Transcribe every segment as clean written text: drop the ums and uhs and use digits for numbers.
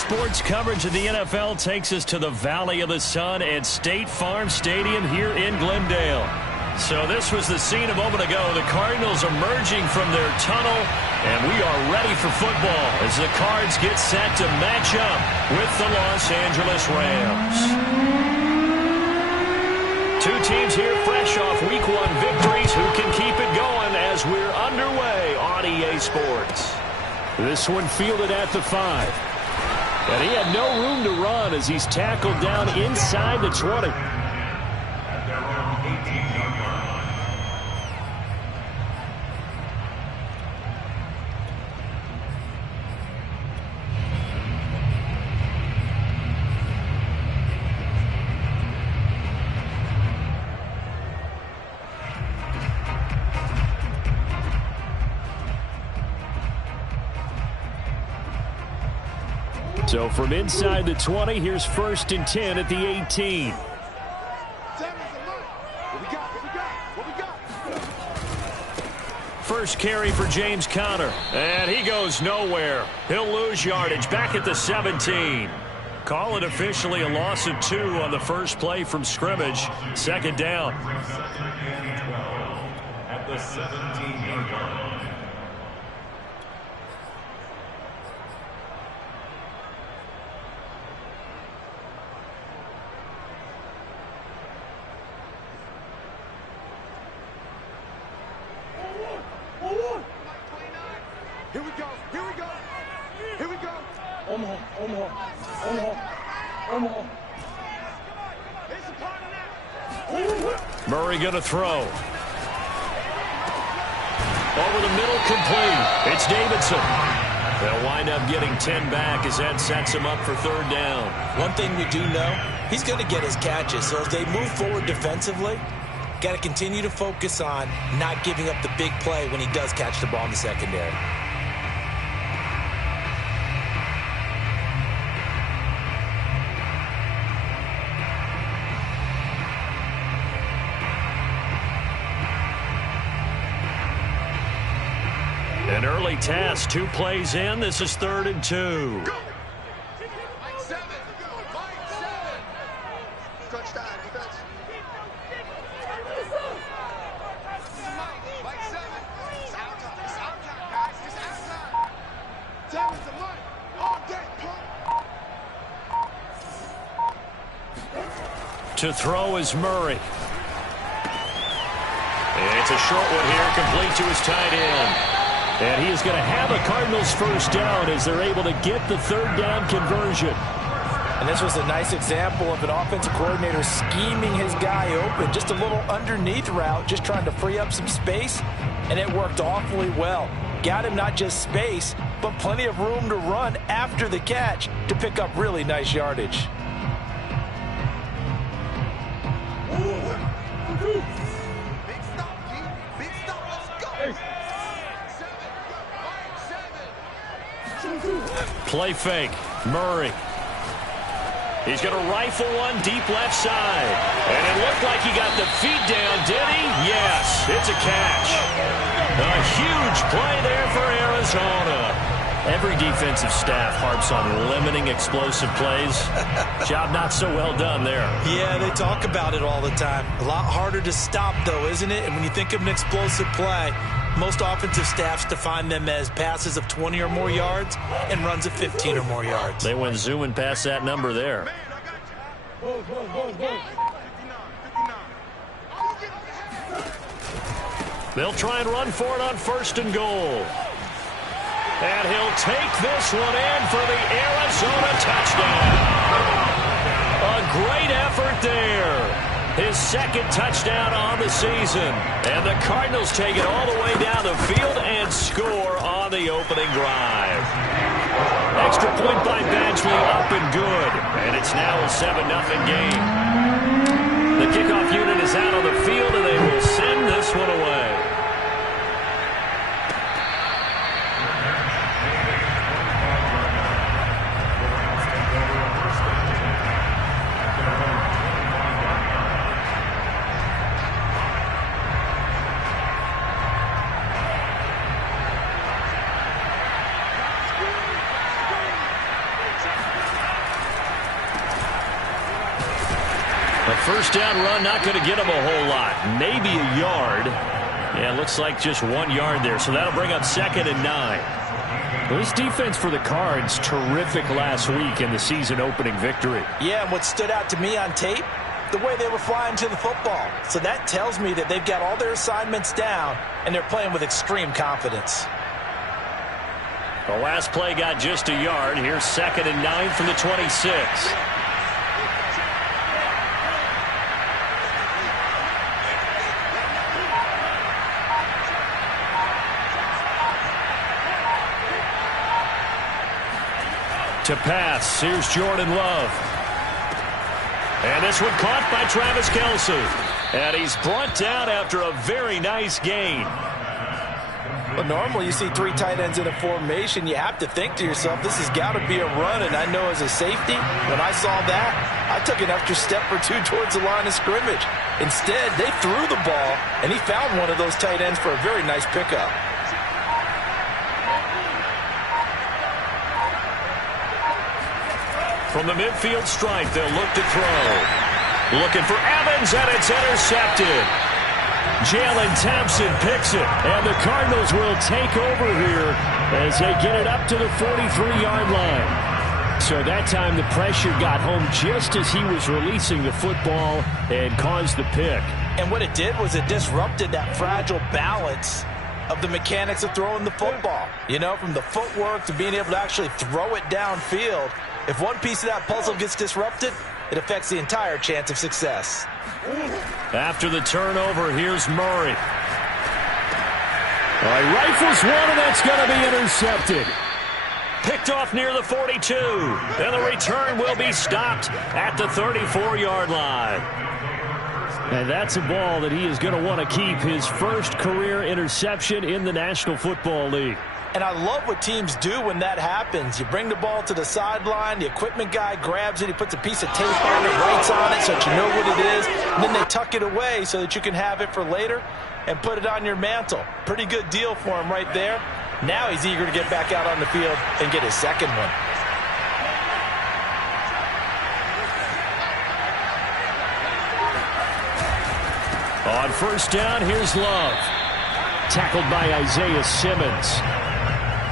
Sports coverage of the NFL takes us to the Valley of the Sun at State Farm Stadium here in Glendale. So this was the scene a moment ago. The Cardinals emerging from their tunnel, and we are ready for football as the Cards get set to match up with the Los Angeles Rams. Two teams here fresh off Week 1 victories who can keep it going as we're underway on EA Sports. This one fielded at the 5. And he had no room to run as he's tackled down inside the 20. So from inside the 20, here's 1st and 10 at the 18. First carry for James Conner, and he goes nowhere. He'll lose yardage back at the 17. Call it officially a loss of 2 on the first play from scrimmage. 2nd down. At the 17-yard line. Here we go. Here we go. Here we go. Omaha. Murray going to throw. Over the middle, complete. It's Davidson. They'll wind up getting 10 back as that sets him up for 3rd down. One thing we do know, he's going to get his catches. So as they move forward defensively, got to continue to focus on not giving up the big play when he does catch the ball in the secondary. An early task, 2 plays in. This is 3rd and 2. To throw is Murray. It's a short one here, complete to his tight end. And he is going to have a Cardinals 1st down as they're able to get the 3rd down conversion. And this was a nice example of an offensive coordinator scheming his guy open. Just a little underneath route, just trying to free up some space, and it worked awfully well. Got him not just space, but plenty of room to run after the catch to pick up really nice yardage. Play fake. Murray. He's going to rifle one deep left side. And it looked like he got the feet down, did he? Yes, it's a catch. A huge play there for Arizona. Every defensive staff harps on limiting explosive plays. Job not so well done there. Yeah, they talk about it all the time. A lot harder to stop, though, isn't it? And when you think of an explosive play, most offensive staffs define them as passes of 20 or more yards and runs of 15 or more yards. They went zooming past that number there. They'll try and run for it on 1st and goal. And he'll take this one in for the Arizona touchdown. A great effort there. His 2nd touchdown on the season. And the Cardinals take it all the way down the field and score on the opening drive. Extra point by Badgley up and good. And it's now a 7-0 game. The kickoff unit is out on the field, and they will send this one away. first down run not going to get him a whole lot. Maybe a yard. Yeah, looks like just 1 yard there. So that'll bring up 2nd and 9. Well, this defense for the Cards, terrific last week in the season-opening victory. Yeah, and what stood out to me on tape, the way they were flying to the football. So that tells me that they've got all their assignments down, and they're playing with extreme confidence. The last play got just a yard. Here's 2nd and 9 from the 26. To pass, here's Jordan Love. And this one caught by Travis Kelce. And he's brought down after a very nice gain. Well, normally you see 3 tight ends in a formation. You have to think to yourself, this has got to be a run. And I know as a safety, when I saw that, I took an extra step or 2 towards the line of scrimmage. Instead, they threw the ball, and he found one of those tight ends for a very nice pickup. From the midfield stripe, they'll look to throw. Looking for Evans, and it's intercepted. Jalen Thompson picks it, and the Cardinals will take over here as they get it up to the 43-yard line. So that time the pressure got home just as he was releasing the football and caused the pick. And what it did was it disrupted that fragile balance of the mechanics of throwing the football. You know, from the footwork to being able to actually throw it downfield. If one piece of that puzzle gets disrupted, it affects the entire chance of success. After the turnover, here's Murray. All right, rifles one, and that's going to be intercepted. Picked off near the 42. And the return will be stopped at the 34-yard line. And that's a ball that he is going to want to keep, his first career interception in the National Football League. And I love what teams do when that happens. You bring the ball to the sideline, the equipment guy grabs it, he puts a piece of tape on it, writes on it so that you know what it is, and then they tuck it away so that you can have it for later and put it on your mantle. Pretty good deal for him right there. Now he's eager to get back out on the field and get his second one. On first down, here's Love. Tackled by Isaiah Simmons.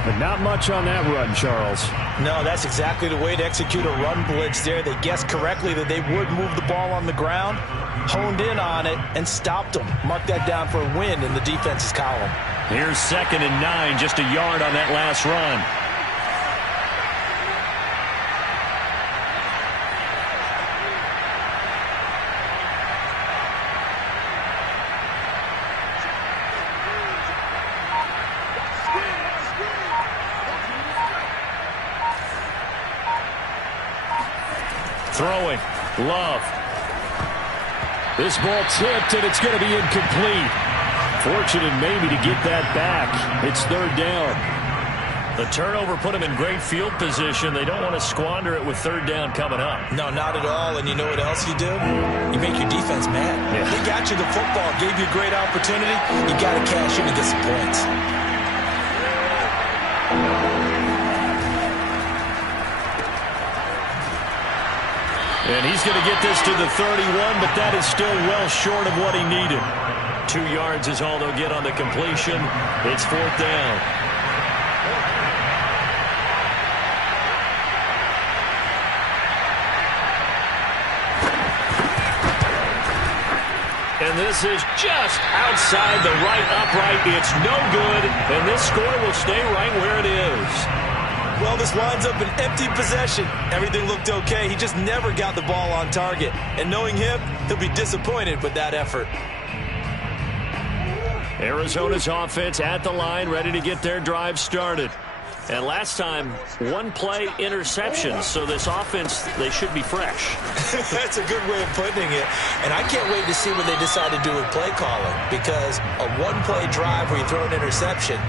But not much on that run, Charles. No, that's exactly the way to execute a run blitz there. They guessed correctly that they would move the ball on the ground, honed in on it, and stopped them. Mark that down for a win in the defense's column. Here's 2nd and 9, just a yard on that last run. Throwing, Love. This ball tipped, and it's going to be incomplete. Fortunate maybe to get that back. It's 3rd down. The turnover put him in great field position. They don't want to squander it with 3rd down coming up. No, not at all. And you know what else you do? You make your defense mad. Yeah. They got you the football, gave you a great opportunity. You got to cash in and get some points. And he's going to get this to the 31, but that is still well short of what he needed. 2 yards is all they'll get on the completion. It's 4th down. And this is just outside the right upright. It's no good, and this score will stay right where it is. Well, this winds up an empty possession. Everything looked okay. He just never got the ball on target. And knowing him, he'll be disappointed with that effort. Arizona's offense at the line, ready to get their drive started. And last time, 1-play interception. So this offense, they should be fresh. That's a good way of putting it. And I can't wait to see what they decide to do with play calling. Because a 1-play drive where you throw an interception,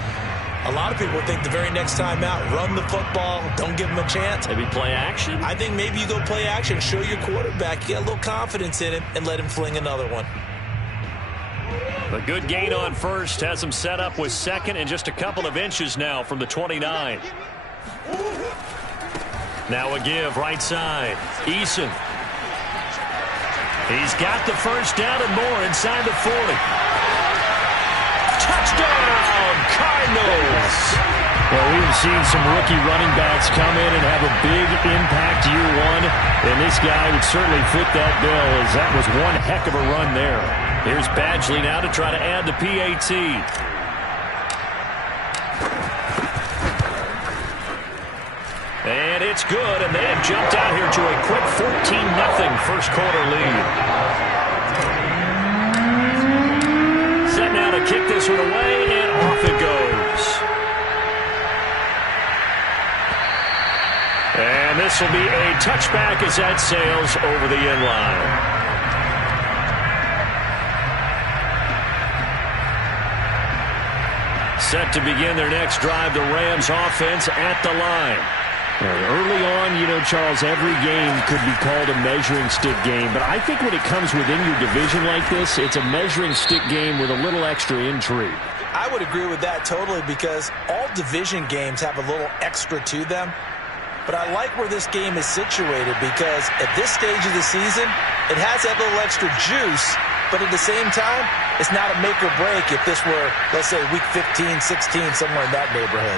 a lot of people think the very next time out, run the football, don't give him a chance. Maybe play action? I think maybe you go play action, show your quarterback, get a little confidence in him, and let him fling another one. A good gain on first has him set up with 2nd and just a couple of inches now from the 29. Now a give right side. Eason. He's got the first down and more inside the 40. Touchdown, Cardinals! Well, we've seen some rookie running backs come in and have a big impact year one, and this guy would certainly fit that bill, as that was one heck of a run there. Here's Badgley now to try to add the PAT. And it's good, and they have jumped out here to a quick 14-0 first quarter lead. Set now to kick this one away, and off it goes. And this will be a touchback as that sails over the end line. Set to begin their next drive, the Rams offense at the line. Early on, you know, Charles, every game could be called a measuring stick game. But I think when it comes within your division like this, it's a measuring stick game with a little extra intrigue. I would agree with that totally, because all division games have a little extra to them. But I like where this game is situated, because at this stage of the season, it has that little extra juice. But at the same time, it's not a make or break if this were, let's say, week 15, 16, somewhere in that neighborhood.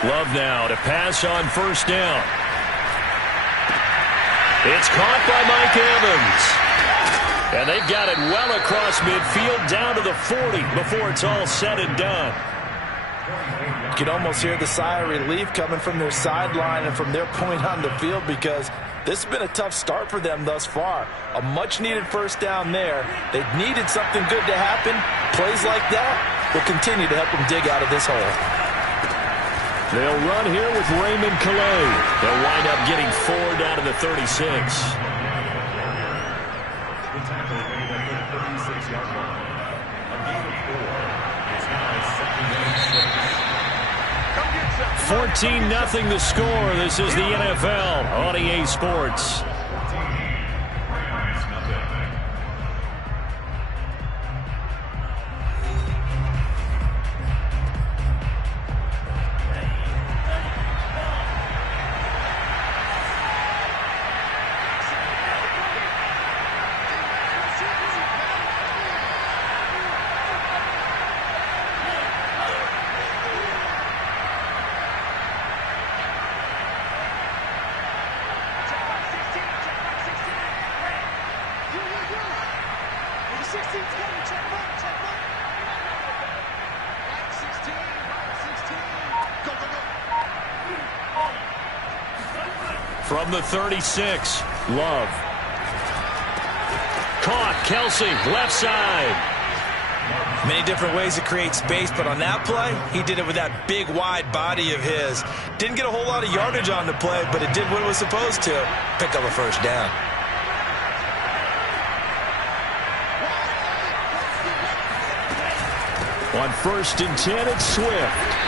Love now to pass on first down. It's caught by Mike Evans. And they've got it well across midfield down to the 40 before it's all said and done. You can almost hear the sigh of relief coming from their sideline and from their point on the field, because this has been a tough start for them thus far. A much-needed first down there. They needed something good to happen. Plays like that will continue to help them dig out of this hole. They'll run here with Raymond Calais. They'll wind up getting 4 down to the 36. The tackle made at the 36-yard line. A gain of 4. It's now a second and 6. 14-0 the score. This is the NFL on EA Sports. From the 36, Love. Caught, Kelsey, left side. Many different ways to create space, but on that play, he did it with that big, wide body of his. Didn't get a whole lot of yardage on the play, but it did what it was supposed to. Pick up a first down. On 1st and 10, it's Swift.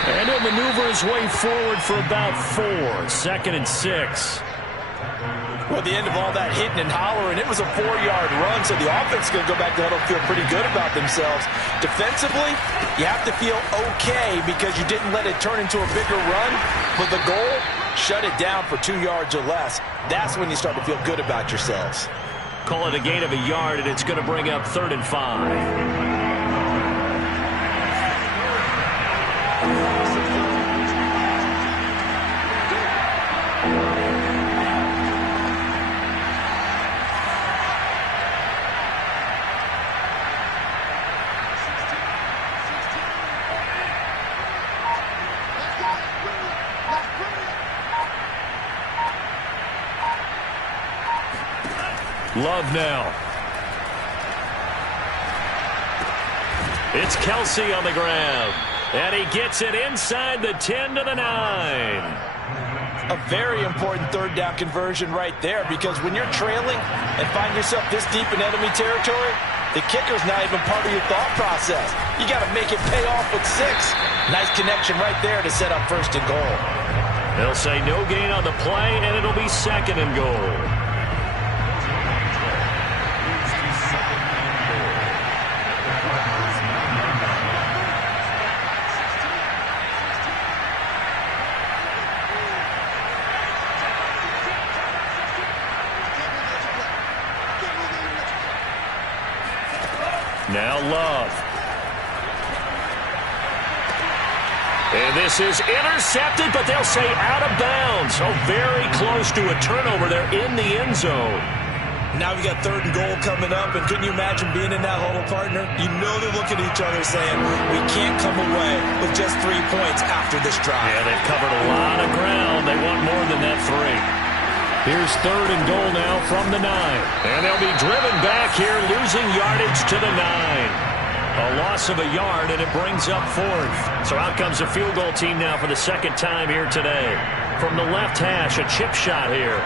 And he'll maneuver his way forward for about 4. 2nd and 6. Well, at the end of all that hitting and hollering, it was a 4-yard run, so the offense is going to go back to huddle and feel pretty good about themselves. Defensively, you have to feel okay because you didn't let it turn into a bigger run. But the goal, shut it down for 2 yards or less. That's when you start to feel good about yourselves. Call it a gain of a yard, and it's going to bring up 3rd and 5. Love now. It's Kelsey on the ground. And he gets it inside the 10 to the 9. A very important 3rd down conversion right there, because when you're trailing and find yourself this deep in enemy territory, the kicker's not even part of your thought process. You got to make it pay off with 6. Nice connection right there to set up 1st and goal. They'll say no gain on the play, and it'll be 2nd and goal. Now Love. And this is intercepted, but they'll say out of bounds. Oh, very close to a turnover there in the end zone. Now we got 3rd and goal coming up, and can you imagine being in that huddle, partner? You know they're looking at each other saying, we can't come away with just 3 points after this drive. Yeah, they've covered a lot of ground. They want more than that 3. Here's 3rd and goal now from the 9. And they'll be driven back here, losing yardage to the 9. A loss of a yard, and it brings up 4th. So out comes a field goal team now for the 2nd time here today. From the left hash, a chip shot here.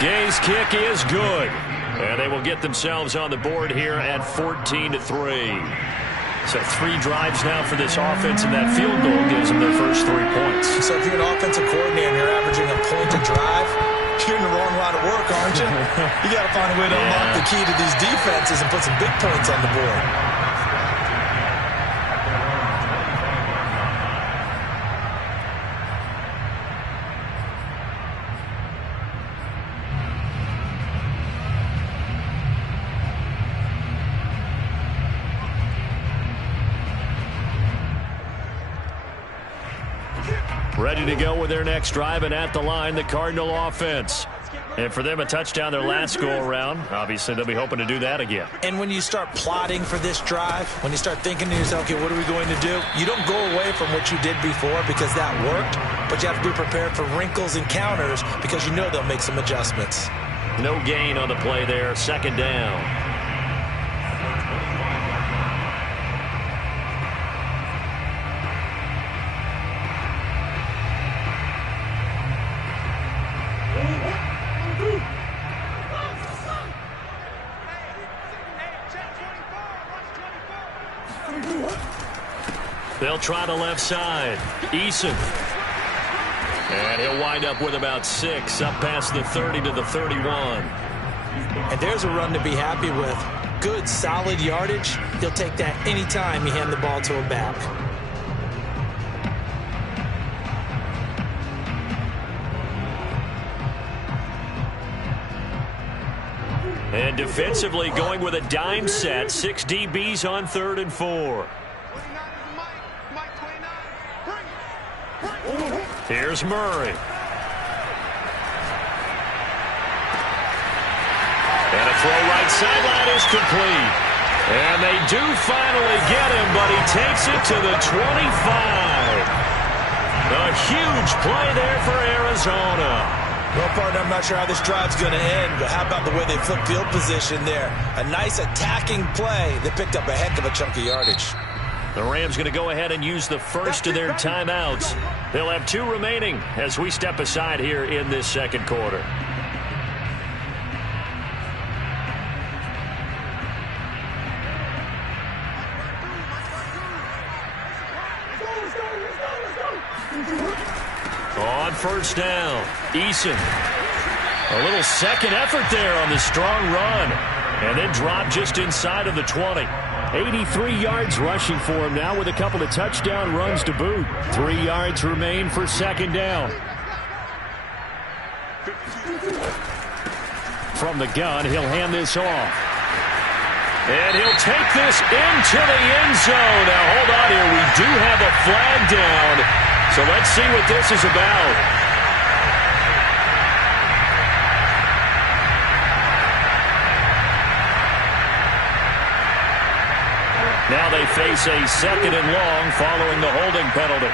Gay's kick is good. And they will get themselves on the board here at 14-3. So 3 drives now for this offense, and that field goal gives them their first 3 points. So if you're an offensive coordinator and you're averaging a point a drive, you're in the wrong line of work, aren't you? You got to find a way to unlock the key to these defenses and put some big points on the board. Ready to go with their next drive, and at the line, the Cardinal offense. And for them, a touchdown their last go-around. Obviously, they'll be hoping to do that again. And when you start plotting for this drive, when you start thinking to yourself, okay, what are we going to do? You don't go away from what you did before because that worked, but you have to be prepared for wrinkles and counters because you know they'll make some adjustments. No gain on the play there, 2nd down. They'll try the left side. Eason. And he'll wind up with about 6, up past the 30 to the 31. And there's a run to be happy with. Good, solid yardage. He'll take that anytime you hand the ball to him back. And defensively going with a dime set. 6 DBs on 3rd and 4. Here's Murray. And a throw right sideline is complete. And they do finally get him, but he takes it to the 25. A huge play there for Arizona. Well, partner, I'm not sure how this drive's going to end, but how about the way they flip field position there? A nice attacking play that picked up a heck of a chunk of yardage. The Rams going to go ahead and use the first of their timeouts. They'll have 2 remaining as we step aside here in this 2nd quarter. On 1st down, Eason. A little second effort there on the strong run. And then dropped just inside of the 20. 83 yards rushing for him now with a couple of touchdown runs to boot. 3 yards remain for 2nd down. From the gun, he'll hand this off. And he'll take this into the end zone. Now, hold on here. We do have a flag down. So let's see what this is about. Now they face a 2nd and long following the holding penalty.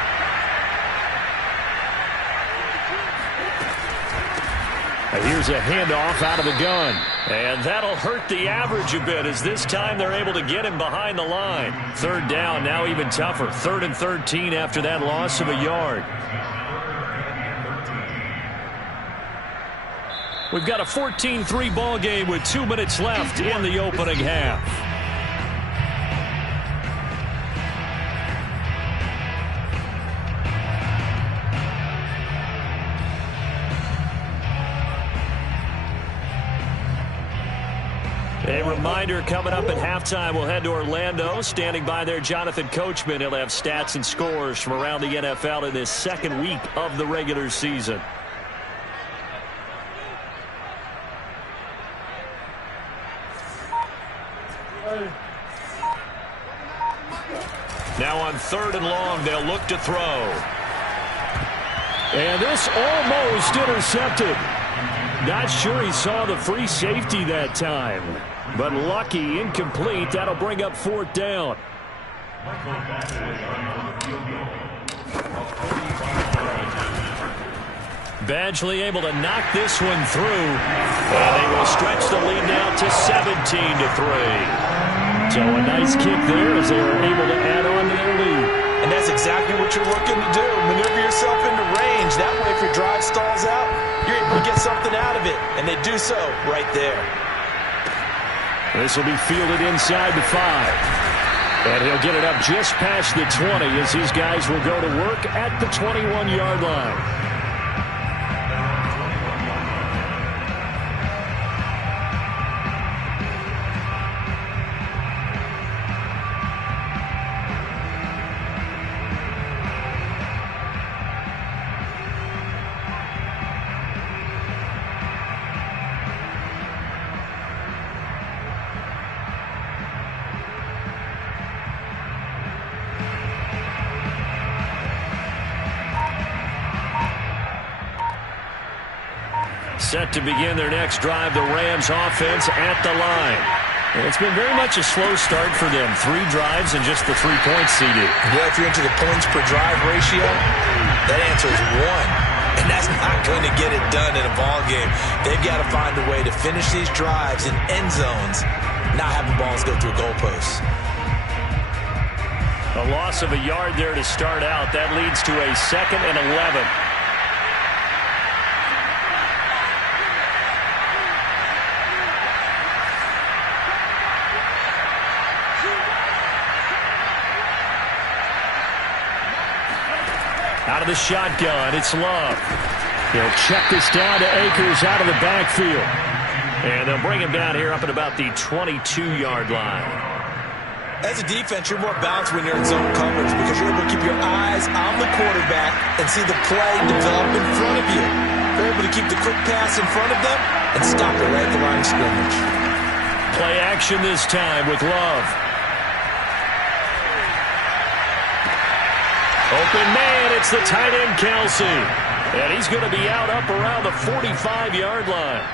And here's a handoff out of the gun. And that'll hurt the average a bit as this time they're able to get him behind the line. 3rd down, now even tougher. 3rd and 13 after that loss of a yard. We've got a 14-3 ball game with 2 minutes left in the opening half. A reminder, coming up at halftime, we'll head to Orlando. Standing by there, Jonathan Coachman. He'll have stats and scores from around the NFL in this 2nd week of the regular season. Now on 3rd and long, they'll look to throw. And this almost intercepted. Not sure he saw the free safety that time. But lucky, incomplete. That'll bring up 4th down. Badgley able to knock this one through. And they will stretch the lead now to 17-3. So a nice kick there as they were able to add on to their lead. And that's exactly what you're looking to do. Maneuver yourself into range. That way, if your drive stalls out, you're able to get something out of it. And they do so right there. This will be fielded inside the 5. And he'll get it up just past the 20 as his guys will go to work at the 21-yard line. Set to begin their next drive, the Rams offense at the line. And it's been very much a slow start for them. 3 drives and just the 3 points, CD. Yeah, if you're into the points per drive ratio, that answer is 1. And that's not going to get it done in a ball game. They've got to find a way to finish these drives in end zones, not having balls go through goalposts. A loss of a yard there to start out. That leads to a 2nd and 11. Out of the shotgun, it's Love. He'll check this down to Akers out of the backfield. And they'll bring him down here up at about the 22-yard line. As a defense, you're more balanced when you're in zone coverage because you're able to keep your eyes on the quarterback and see the play develop in front of you. You're able to keep the quick pass in front of them and stop it right at the line of scrimmage. Play action this time with Love. Open man, it's the tight end, Kelsey. And he's going to be out up around the 45-yard line.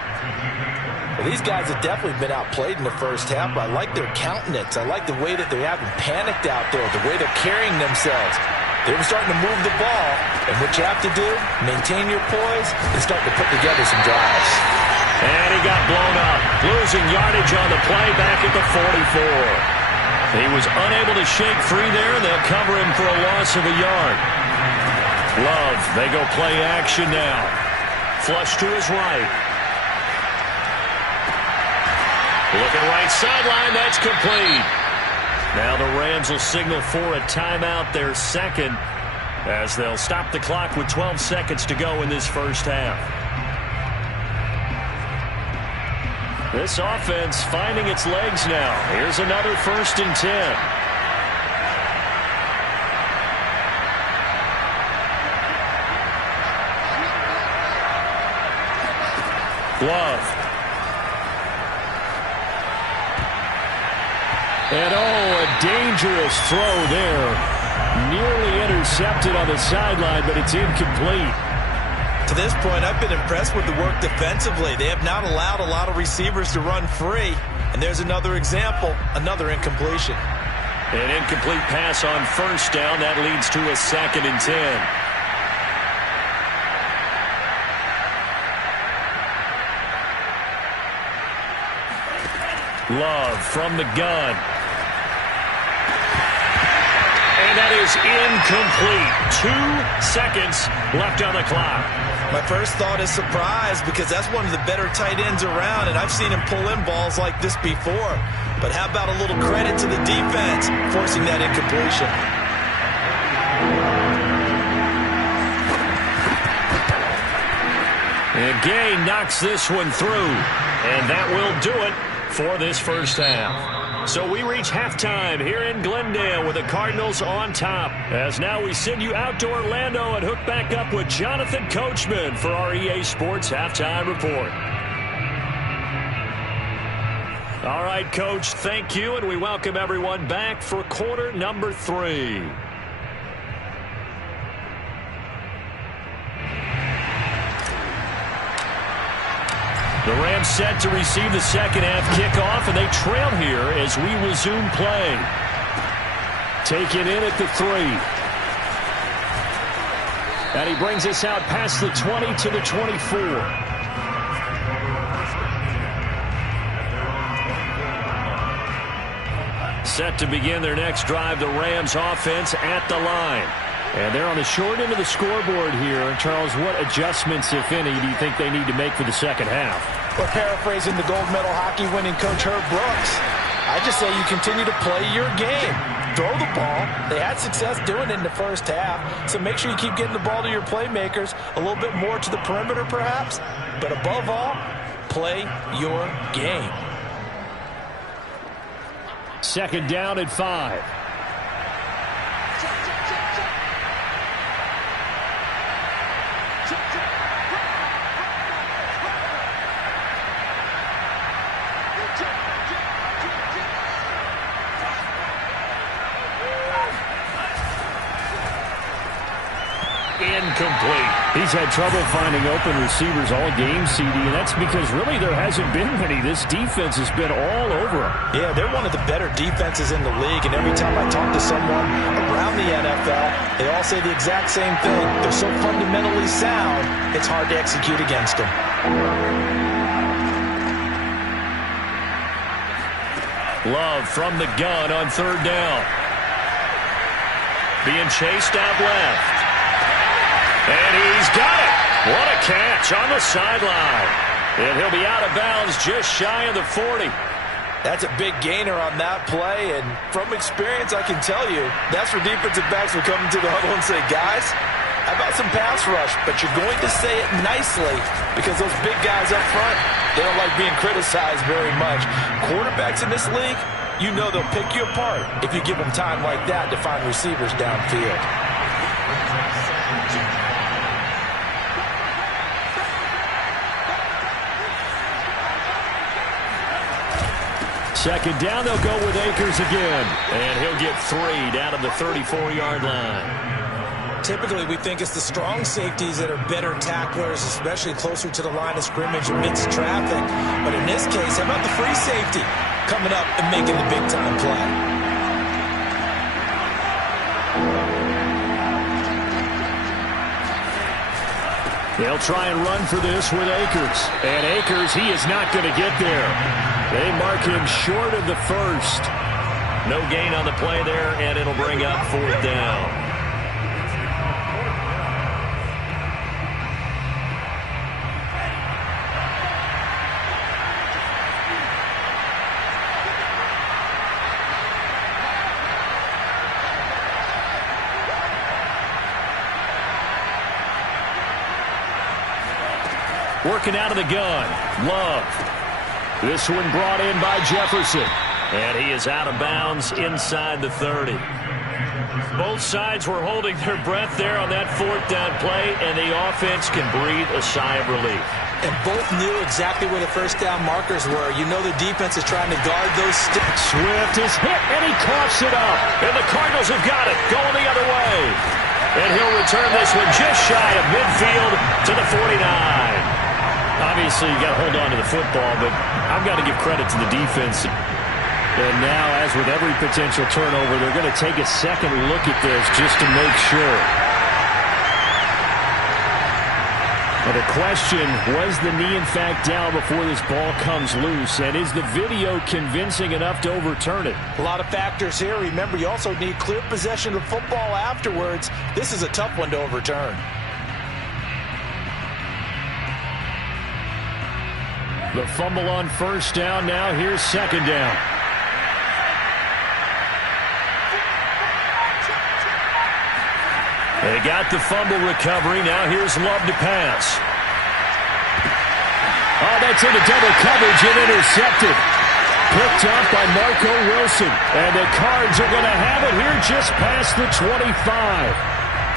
Well, these guys have definitely been outplayed in the first half, but I like their countenance. I like the way that they haven't panicked out there, the way they're carrying themselves. They're starting to move the ball, and what you have to do, maintain your poise and start to put together some drives. And he got blown up, losing yardage on the play back at the 44. He was unable to shake free there. They'll cover him for a loss of a yard. Love, they go play action now. Flush to his right. Looking right sideline, that's complete. Now the Rams will signal for a timeout, their 2nd, as they'll stop the clock with 12 seconds to go in this first half. This offense finding its legs now. Here's another 1st and 10. Love. And a dangerous throw there. Nearly intercepted on the sideline, but it's incomplete. To this point, I've been impressed with the work defensively. They have not allowed a lot of receivers to run free. And there's another example, another incompletion. An incomplete pass on 1st down. That leads to a 2nd and 10. Love from the gun. And that is incomplete. 2 seconds left on the clock. My first thought is surprise because that's one of the better tight ends around, and I've seen him pull in balls like this before. But how about a little credit to the defense forcing that incompletion? And Gay knocks this one through, and that will do it for this first half. So we reach halftime here in Glendale with the Cardinals on top. As now we send you out to Orlando and hook back up with Jonathan Coachman for our EA Sports Halftime Report. All right, Coach, thank you, and we welcome everyone back for quarter number 3. The Rams set to receive the second half kickoff, and they trail here as we resume play. Taken in at the 3. And he brings us out past the 20 to the 24. Set to begin their next drive, the Rams offense at the line. And they're on the short end of the scoreboard here. And Charles, what adjustments, if any, do you think they need to make for the second half? Well, paraphrasing the gold medal hockey winning coach Herb Brooks, I just say you continue to play your game. Throw the ball. They had success doing it in the first half, so make sure you keep getting the ball to your playmakers, a little bit more to the perimeter perhaps, but above all, play your game. Second down at 5. Incomplete. He's had trouble finding open receivers all game, CD, and that's because really there hasn't been many. This defense has been all over him. Yeah, they're one of the better defenses in the league, and every time I talk to someone around the NFL, they all say the exact same thing. They're so fundamentally sound, it's hard to execute against them. Love from the gun on third down. Being chased out left. And he's got it. What a catch on the sideline. And he'll be out of bounds just shy of the 40. That's a big gainer on that play, and from experience, I can tell you, that's where defensive backs will come into the huddle and say, guys, how about some pass rush? But you're going to say it nicely because those big guys up front, they don't like being criticized very much. Quarterbacks in this league, you know they'll pick you apart if you give them time like that to find receivers downfield. Second down, they'll go with Akers again. And he'll get 3 down to the 34-yard line. Typically, we think it's the strong safeties that are better tacklers, especially closer to the line of scrimmage amidst traffic. But in this case, how about the free safety coming up and making the big-time play? They'll try and run for this with Akers. And Akers, he is not going to get there. They mark him short of the first. No gain on the play there, and it'll bring up fourth down. Working out of the gun, Love. This one brought in by Jefferson. And he is out of bounds inside the 30. Both sides were holding their breath there on that fourth down play, and the offense can breathe a sigh of relief. And both knew exactly where the first down markers were. You know the defense is trying to guard those sticks. Swift is hit, and he coughs it up. And the Cardinals have got it, going the other way. And he'll return this one just shy of midfield to the 49. Obviously, you got to hold on to the football, but I've got to give credit to the defense. And now, as with every potential turnover, they're going to take a second look at this just to make sure. Well, the question, was the knee in fact down before this ball comes loose? And is the video convincing enough to overturn it? A lot of factors here. Remember, you also need clear possession of football afterwards. This is a tough one to overturn. The fumble on first down. Now here's second down. They got the fumble recovery. Now here's Love to pass. Oh, that's into double coverage and intercepted. Picked up by Marco Wilson. And the Cards are going to have it here just past the 25.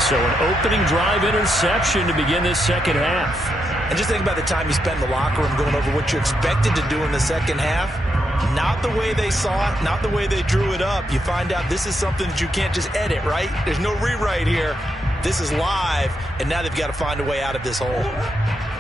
So an opening drive interception to begin this second half. And just think about the time you spend in the locker room going over what you expected to do in the second half. Not the way they saw it, not the way they drew it up. You find out this is something that you can't just edit, right? There's no rewrite here. This is live, and now they've got to find a way out of this hole.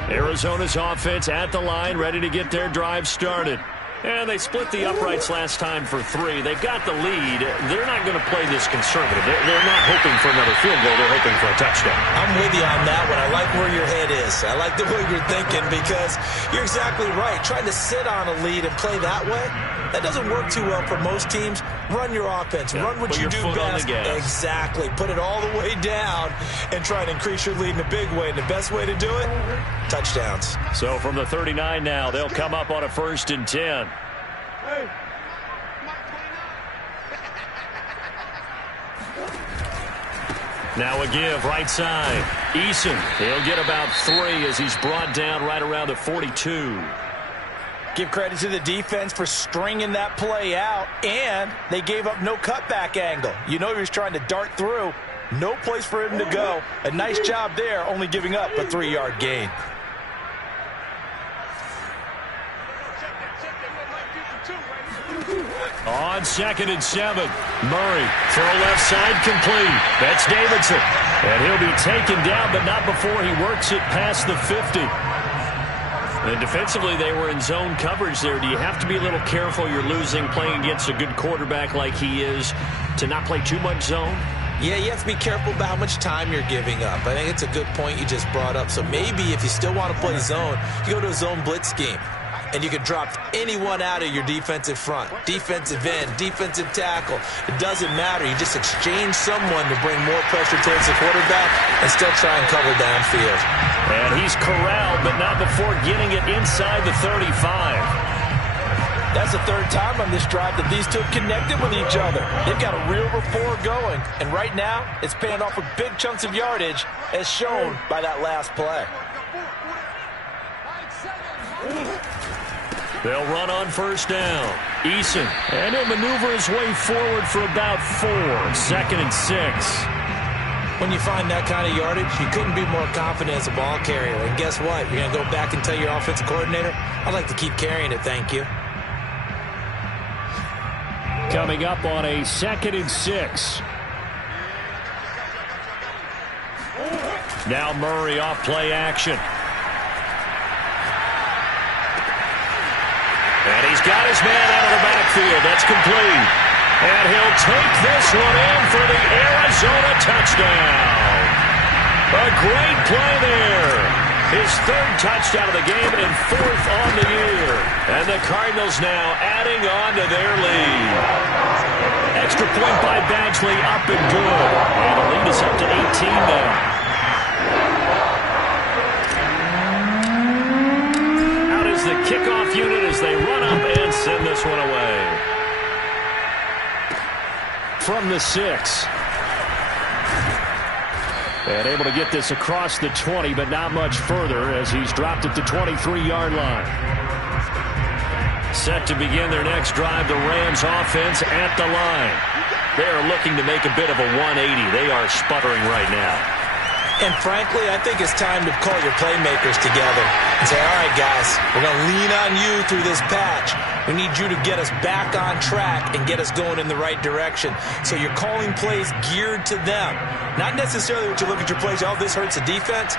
Arizona's offense at the line, ready to get their drive started. And they split the uprights last time for 3. They've got the lead. They're not going to play this conservative. They're not hoping for another field goal. They're hoping for a touchdown. I'm with you on that one. I like where your head is. I like the way you're thinking because you're exactly right. Trying to sit on a lead and play that way, that doesn't work too well for most teams. Run your offense. Run what you do best. Exactly. Put it all the way down and try to increase your lead in a big way. And the best way to do it, touchdowns. So from the 39 now, they'll come up on a 1st and 10. Now a give, right side. Eason, he'll get about 3 as he's brought down right around the 42. Give credit to the defense for stringing that play out, and they gave up no cutback angle. You know he was trying to dart through. No place for him to go. A nice job there, only giving up a 3-yard gain. On 2nd and 7, Murray, throw left side complete. That's Davidson. And he'll be taken down, but not before he works it past the 50. And defensively, they were in zone coverage there. Do you have to be a little careful? You're losing, playing against a good quarterback like he is, to not play too much zone? Yeah, you have to be careful about how much time you're giving up. I think it's a good point you just brought up. So maybe if you still want to play zone, you go to a zone blitz scheme. And you can drop anyone out of your defensive front, defensive end, defensive tackle. It doesn't matter. You just exchange someone to bring more pressure towards the quarterback and still try and cover downfield. And he's corralled, but not before getting it inside the 35. That's the 3rd time on this drive that these two have connected with each other. They've got a real rapport going. And right now, it's paying off with big chunks of yardage, as shown by that last play. They'll run on 1st down. Eason, and he'll maneuver his way forward for about 4. 2nd and 6. When you find that kind of yardage, you couldn't be more confident as a ball carrier. And guess what? You're going to go back and tell your offensive coordinator, I'd like to keep carrying it, thank you. Coming up on a 2nd and 6. Now Murray off play action. And he's got his man out of the backfield. That's complete. And he'll take this one in for the Arizona touchdown. A great play there. His 3rd touchdown of the game and 4th on the year. And the Cardinals now adding on to their lead. Extra point by Badgley, up and good. And the lead is up to 18 now. The kickoff unit as they run up and send this one away. From the 6. And able to get this across the 20, but not much further as he's dropped at the 23-yard line. Set to begin their next drive, the Rams offense at the line. They are looking to make a bit of a 180. They are sputtering right now. And frankly, I think it's time to call your playmakers together and say, all right, guys, we're going to lean on you through this patch. We need you to get us back on track and get us going in the right direction. So you're calling plays geared to them. Not necessarily what you look at your plays, oh, this hurts the defense.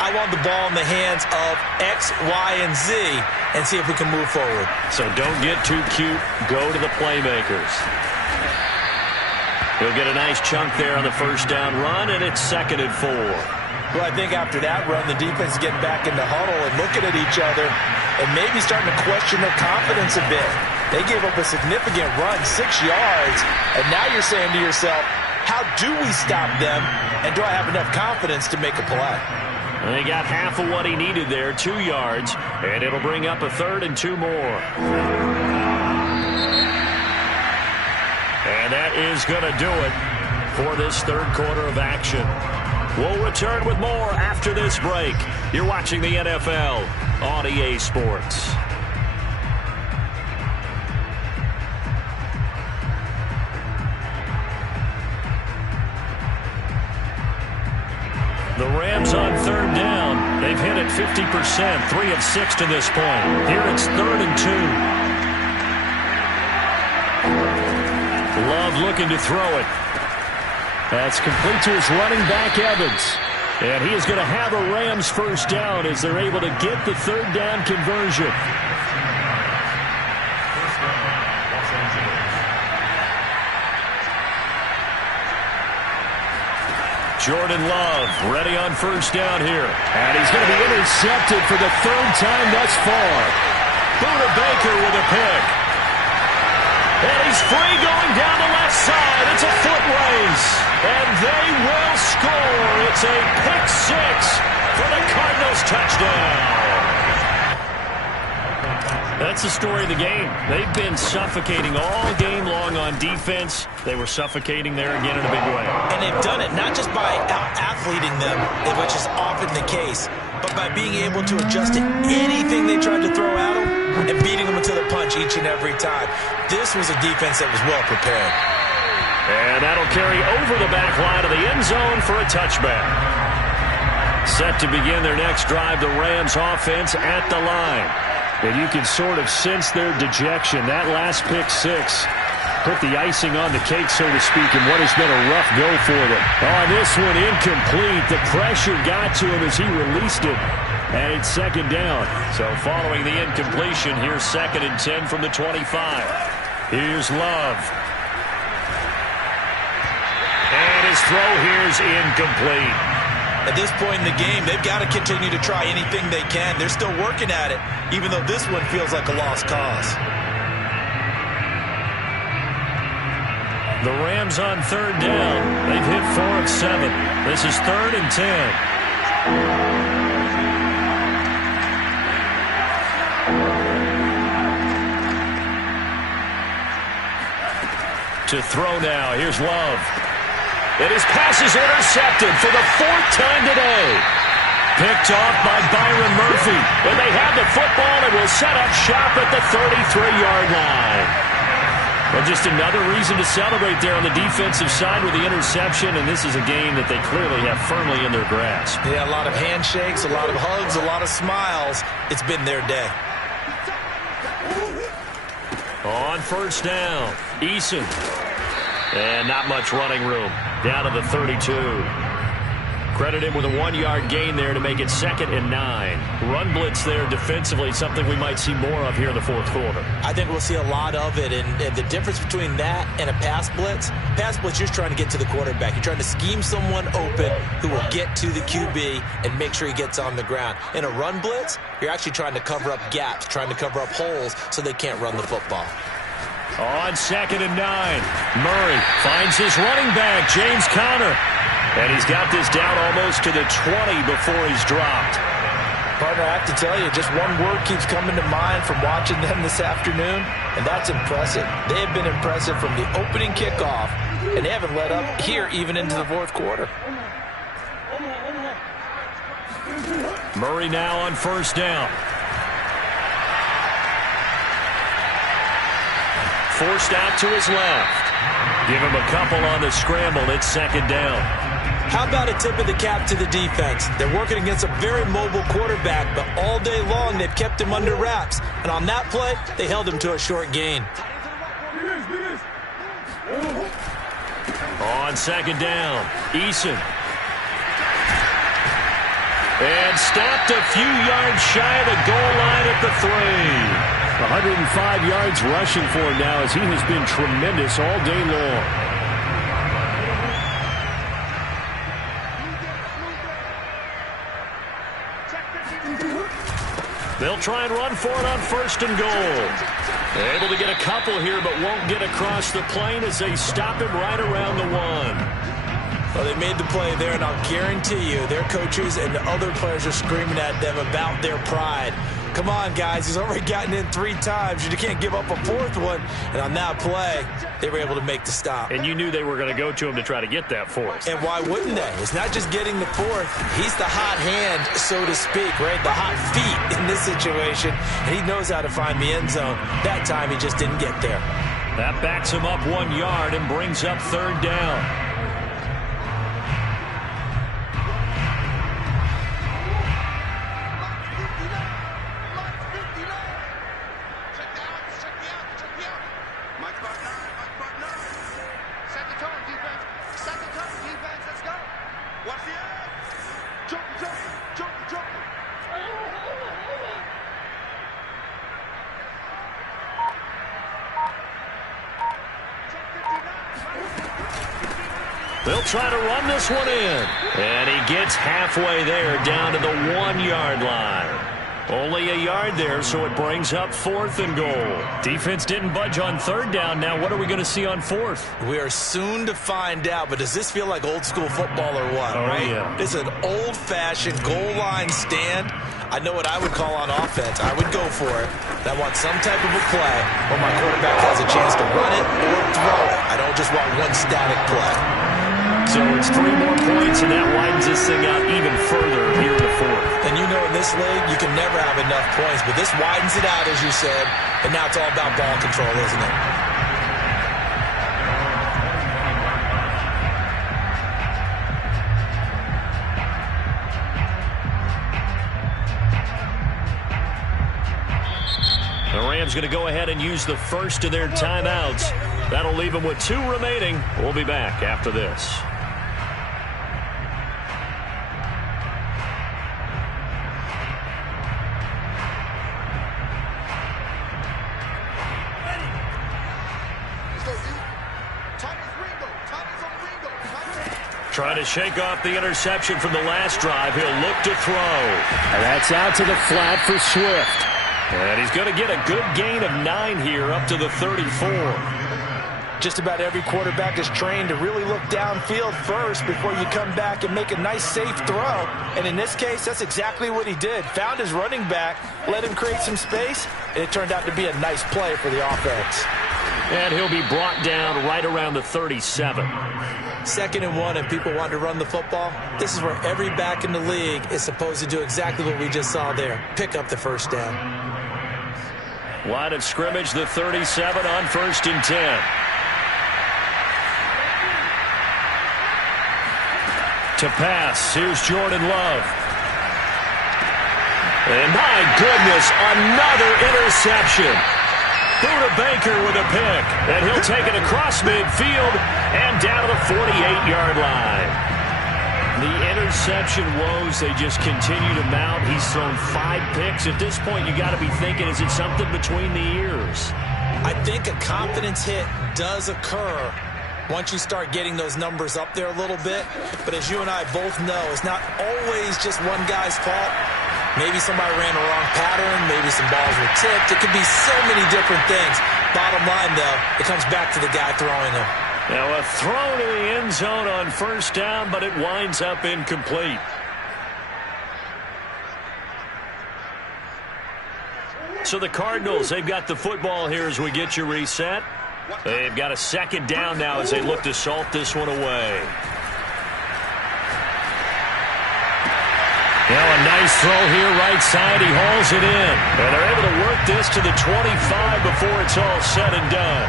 I want the ball in the hands of X, Y, and Z and see if we can move forward. So don't get too cute. Go to the playmakers. He'll get a nice chunk there on the 1st down run, and it's 2nd and 4. Well, I think after that run, the defense is getting back in the huddle and looking at each other and maybe starting to question their confidence a bit. They gave up a significant run, 6 yards, and now you're saying to yourself, how do we stop them, and do I have enough confidence to make a play? And he got half of what he needed there, 2 yards, and it'll bring up a 3rd and 2 more. And that is going to do it for this 3rd quarter of action. We'll return with more after this break. You're watching the NFL on EA Sports. The Rams on 3rd down. They've hit it 50%, 3 of 6 to this point. Here it's 3rd and 2. Love looking to throw it. That's complete to his running back, Evans. And he is going to have a Rams first down as they're able to get the third down conversion. Jordan Love ready on first down here. And he's going to be intercepted for the third time thus far. Buda Baker with a pick. And he's free going down the left side. It's a foot race. And they will score. It's a pick six for the Cardinals touchdown. That's the story of the game. They've been suffocating all game long on defense. They were suffocating there again in a big way. And they've done it not just by out-athleting them, which is often the case, but by being able to adjust to anything they tried to throw at them and beating them to the punch each and every time. This was a defense that was well prepared. And that'll carry over the back line of the end zone for a touchback. Set to begin their next drive, the Rams offense at the line. And you can sort of sense their dejection. That last pick six put the icing on the cake, so to speak, in what has been a rough go for them. Oh, this one incomplete. The pressure got to him as he released it. And it's second down. So following the incompletion, here's 2nd and 10 from the 25. Here's Love. And his throw here's incomplete. At this point in the game, they've got to continue to try anything they can. They're still working at it, even though this one feels like a lost cause. The Rams on third down. They've hit 4 of 7. This is 3rd and 10. To throw now. Here's Love. And his pass is intercepted for the 4th time today. Picked off by Byron Murphy. And they have the football and will set up shop at the 33-yard line. Well, just another reason to celebrate there on the defensive side with the interception. And this is a game that they clearly have firmly in their grasp. Yeah, a lot of handshakes, a lot of hugs, a lot of smiles. It's been their day. On first down, Eason. And not much running room. Down to the 32. Credit him with a 1-yard gain there to make it 2nd and 9. Run blitz there defensively, something we might see more of here in the 4th quarter. I think we'll see a lot of it. And the difference between that and a pass blitz, you're trying to get to the quarterback. You're trying to scheme someone open who will get to the QB and make sure he gets on the ground. In a run blitz, you're actually trying to cover up gaps, trying to cover up holes so they can't run the football. On 2nd and 9, Murray finds his running back, James Conner. And he's got this down almost to the 20 before he's dropped. Partner, I have to tell you, just one word keeps coming to mind from watching them this afternoon, and that's impressive. They have been impressive from the opening kickoff, and they haven't let up here even into the 4th quarter. Murray now on first down. Forced out to his left. Give him a couple on the scramble. It's 2nd down. How about a tip of the cap to the defense? They're working against a very mobile quarterback, but all day long they've kept him under wraps. And on that play, they held him to a short gain. On 2nd down, Eason. And stopped a few yards shy of the goal line at the 3. 105 yards rushing for him now as he has been tremendous all day long. They'll try and run for it on 1st and goal. They're able to get a couple here but won't get across the plane as they stop him right around the 1. Well, they made the play there, and I'll guarantee you their coaches and the other players are screaming at them about their pride. Come on, guys. He's already gotten in 3 times. You can't give up a 4th one. And on that play, they were able to make the stop. And you knew they were going to go to him to try to get that 4th. And why wouldn't they? It's not just getting the 4th. He's the hot hand, so to speak, right? The hot feet in this situation. And he knows how to find the end zone. That time, he just didn't get there. That backs him up 1 yard and brings up 3rd down. They'll try to run this one in. And he gets halfway there, down to the 1-yard line. Only a yard there, so it brings up 4th and goal. Defense didn't budge on 3rd down. Now what are we going to see on 4th? We are soon to find out, but does this feel like old school football or what? Oh, right? yeah. It's an old-fashioned goal line stand. I know what I would call on offense. I would go for it. I want some type of a play where my quarterback has a chance to run it or throw it. I don't just want one static play. So it's 3 more points, and that widens this thing out even further here in the 4th. And you know in this league, you can never have enough points, but this widens it out, as you said, and now it's all about ball control, isn't it? The Rams going to go ahead and use the first of their timeouts. That'll leave them with 2 remaining. We'll be back after this. Trying to shake off the interception from the last drive. He'll look to throw. And that's out to the flat for Swift. And he's going to get a good gain of 9 here up to the 34. Just about every quarterback is trained to really look downfield first before you come back and make a nice, safe throw. And in this case, that's exactly what he did. Found his running back, let him create some space, and it turned out to be a nice play for the offense. And he'll be brought down right around the 37. 2nd and 1, and people want to run the football. This is where every back in the league is supposed to do exactly what we just saw there. Pick up the first down. Line of scrimmage, the 37 on 1st and 10. To pass, here's Jordan Love. And my goodness, another interception. Buda Baker with a pick, and he'll take it across midfield and down to the 48-yard line. The interception woes, they just continue to mount. He's thrown 5 picks. At this point, you got to be thinking, is it something between the ears? I think a confidence hit does occur once you start getting those numbers up there a little bit. But as you and I both know, it's not always just one guy's fault. Maybe somebody ran a wrong pattern. Maybe some balls were tipped. It could be so many different things. Bottom line, though, it comes back to the guy throwing them. Now a throw to the end zone on 1st down, but it winds up incomplete. So the Cardinals, they've got the football here as we get you reset. They've got a 2nd down now as they look to salt this one away. Now a nice throw here right side. He hauls it in. And they're able to work this to the 25 before it's all said and done.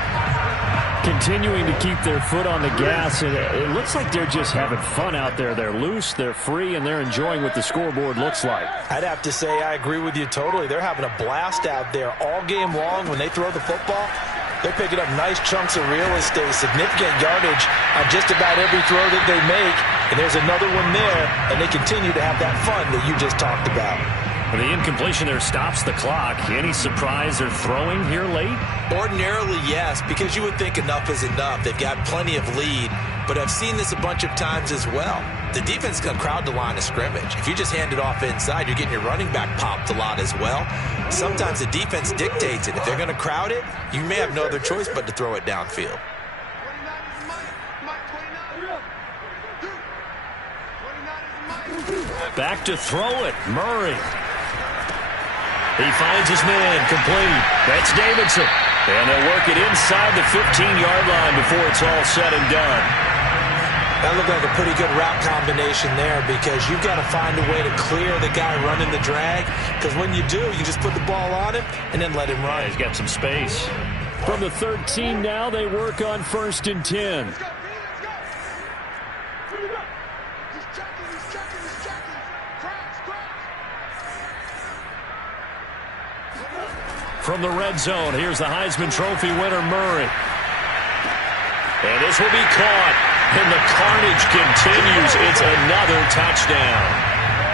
Continuing to keep their foot on the gas, and it looks like they're just having fun out there. They're loose, they're free, and they're enjoying what the scoreboard looks like. I'd have to say I agree with you totally. They're having a blast out there all game long when they throw the football. They're picking up nice chunks of real estate, significant yardage on just about every throw that they make. And there's another one there, and they continue to have that fun that you just talked about. The incompletion there stops the clock. Any surprise they're throwing here late? Ordinarily, yes, because you would think enough is enough. They've got plenty of lead, but I've seen this a bunch of times as well. The defense is going to crowd the line of scrimmage. If you just hand it off inside, you're getting your running back popped a lot as well. Sometimes the defense dictates it. If they're going to crowd it, you may have no other choice but to throw it downfield. Back to throw it, Murray. He finds his man, complete. That's Davidson. And they'll work it inside the 15-yard line before it's all said and done. That looked like a pretty good route combination there because you've got to find a way to clear the guy running the drag, because when you do, you just put the ball on him and then let him run. Yeah, he's got some space. From the 13 now, they work on 1st and 10. From the red zone, here's the Heisman Trophy winner, Murray. And this will be caught. And the carnage continues. It's another touchdown.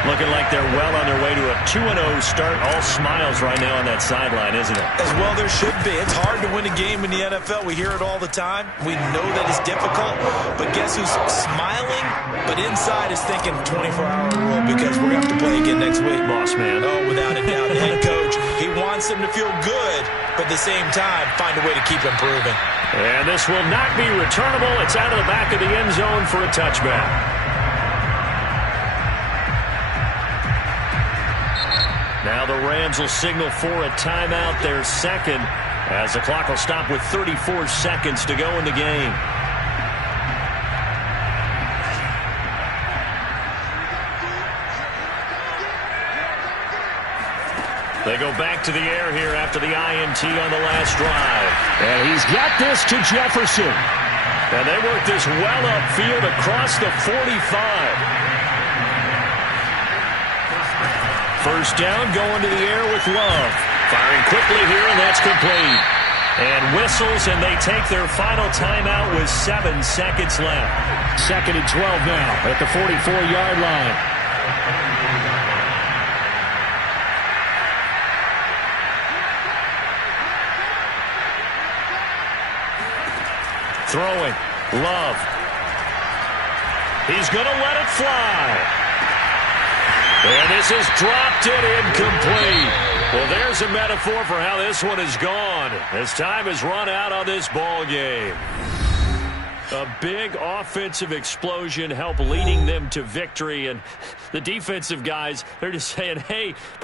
Looking like they're well on their way to a 2-0 start. All smiles right now on that sideline, isn't it? As well there should be. It's hard to win a game in the NFL. We hear it all the time. We know that it's difficult. But guess who's smiling? But inside is thinking 24-hour rule because we're going to have to play again next week. Boss man. Oh, without a doubt. The head coach, he wants them to feel good, but at the same time, find a way to keep improving. And this will not be returnable. It's out of the back of the end zone for a touchback. Now the Rams will signal for a timeout, their second, as the clock will stop with 34 seconds to go in the game. They go back to the air here after the INT on the last drive. And he's got this to Jefferson. And they work this well upfield across the 45. First down, going to the air with Love. Firing quickly here, and that's complete. And whistles, and they take their final timeout with 7 seconds left. 2nd and 12 now at the 44-yard line. Throwing. Love. He's going to let it fly. And this is dropped it incomplete. Well, there's a metaphor for how this one is gone as time has run out on this ball game. A big offensive explosion helped leading them to victory. And the defensive guys, they're just saying, hey,